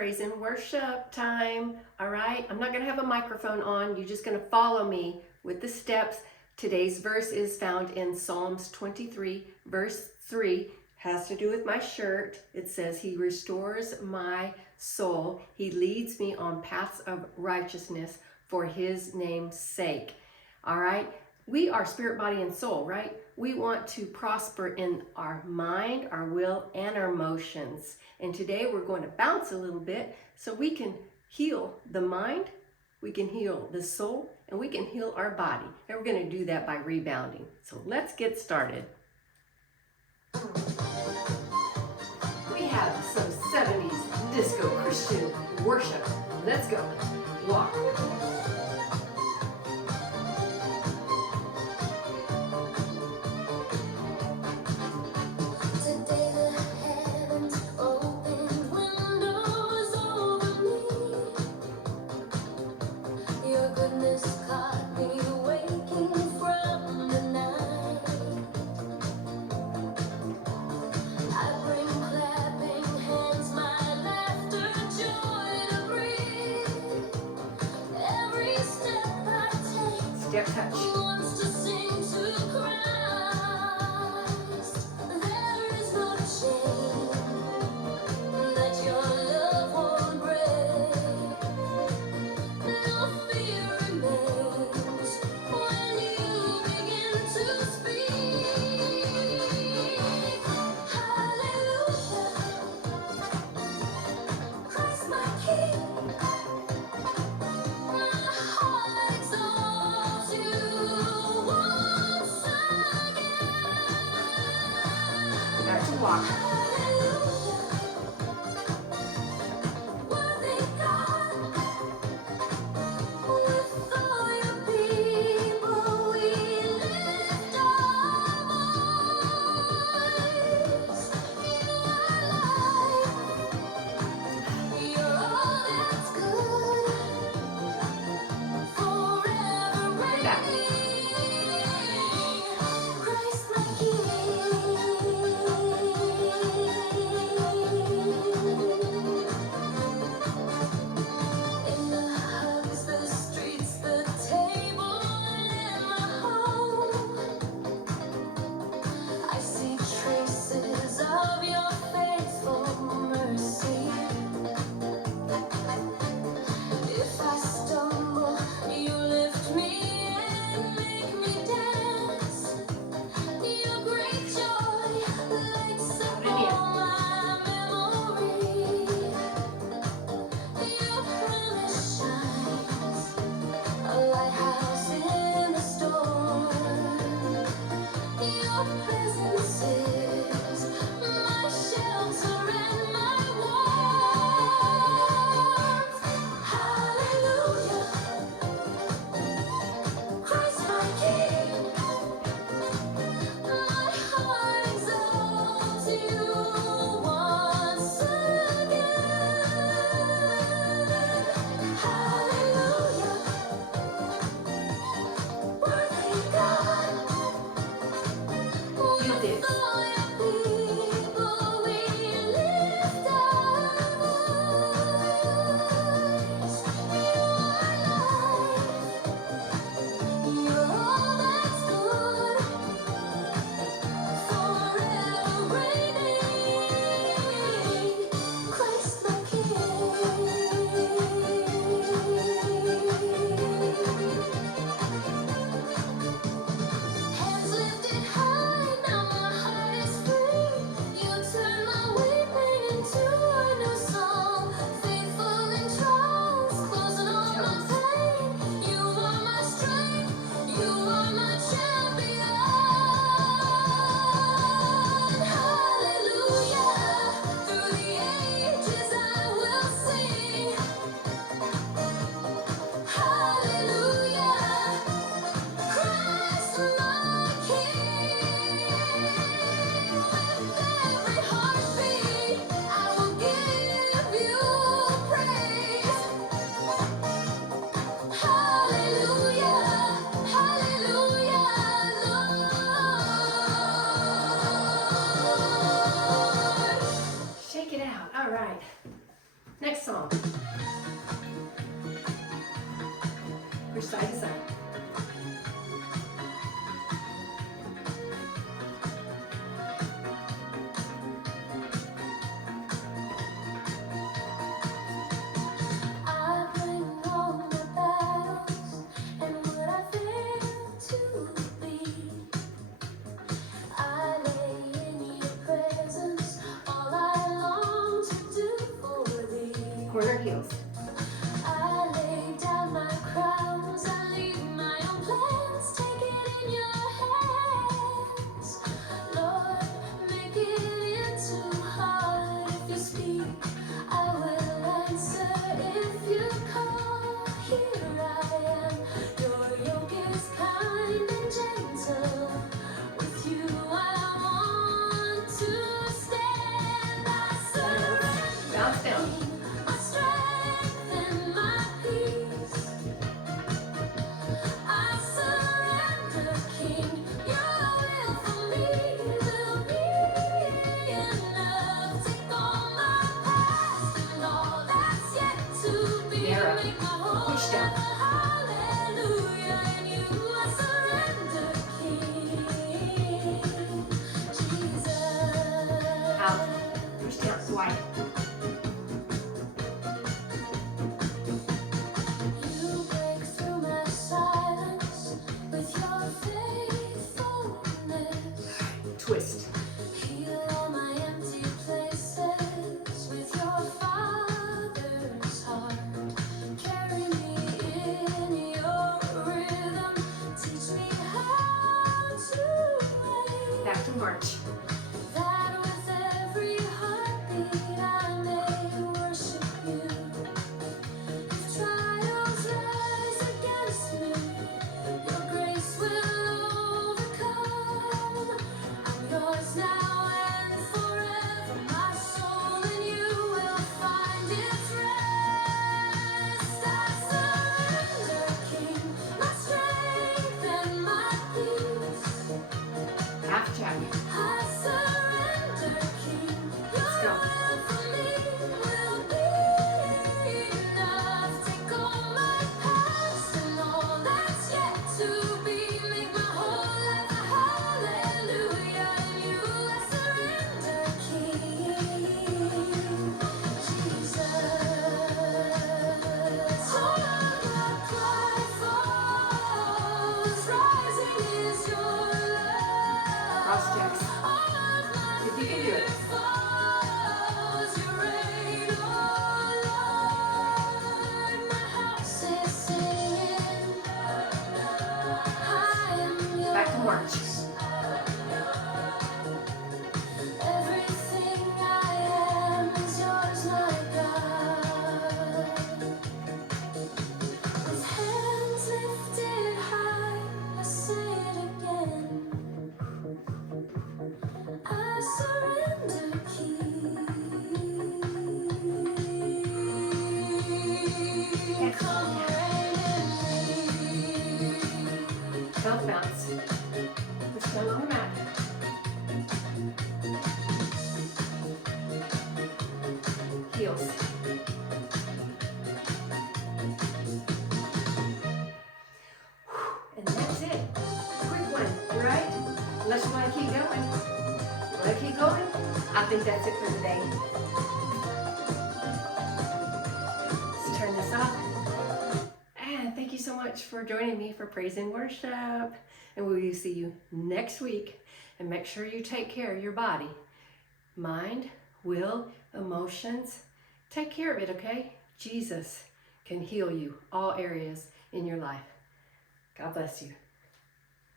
praise and worship time. All right, I'm not going to have a microphone on. You're just going to follow me with the steps. Today's verse is found in Psalms 23, verse 3. Has to do with my shirt. It says, He restores my soul. He leads me on paths of righteousness for His name's sake. All right, we are spirit, body, and soul, right? We want to prosper in our mind, our will, and our emotions. And today we're going to bounce a little bit so we can heal the mind, we can heal the soul, and we can heal our body. And we're going to do that by rebounding. So let's get started. We have some 70s disco Christian worship. Let's go. Walk. Step touch. Walk. Next song. Push side to side. Corner heels. I lay down my crowns, I leave my own plans, take it in your hands. Lord, make it into heart. If you speak, I will answer. If you call, here I am. Your yoke is kind and gentle. With you I want to stand. I surrender. Bounce down. My strength and my peace. I surrender, King. Your will for me will be enough. Take all my past and all that's yet to be. Narrow. Make my whole Push down. life a hallelujah. In you I surrender, King. Jesus. Out. Push down. Wide. You break through my silence with your faithfulness. Twist. Heal all my empty places with your Father's heart. Carry me in your rhythm. Teach me how to wait. Back to march. That with every heartbeat I may worship you. If trials rise against me, your grace will overcome. I'm yours now and forever. My soul in you will find its rest. I surrender, King, my strength and my peace. Half jack. I surrender, King. Let's go. Your will for me will be enough. Take all my past and all that's yet to be. Make my whole life a hallelujah. In you I surrender, King. Jesus. All of my pride falls. Rising is your love. Cross jacks. All of my If you can do it. falls. You reign, oh Lord. My house is singing. I am yours. Back to march. Everything I am is yours, my God. With hands lifted high, I say it again. I surrender, King. Come reign in me. Belt bounce. Push down on the mat. Heels. And that's it. Quick one, right? Unless you want to keep going. You want to keep going? I think that's it for today. Let's turn this off. And thank you so much for joining me for Praise and Worship. And we will see you next week. And make sure you take care of your body. Mind, will, emotions. Take care of it, okay? Jesus can heal you, all areas in your life. God bless you.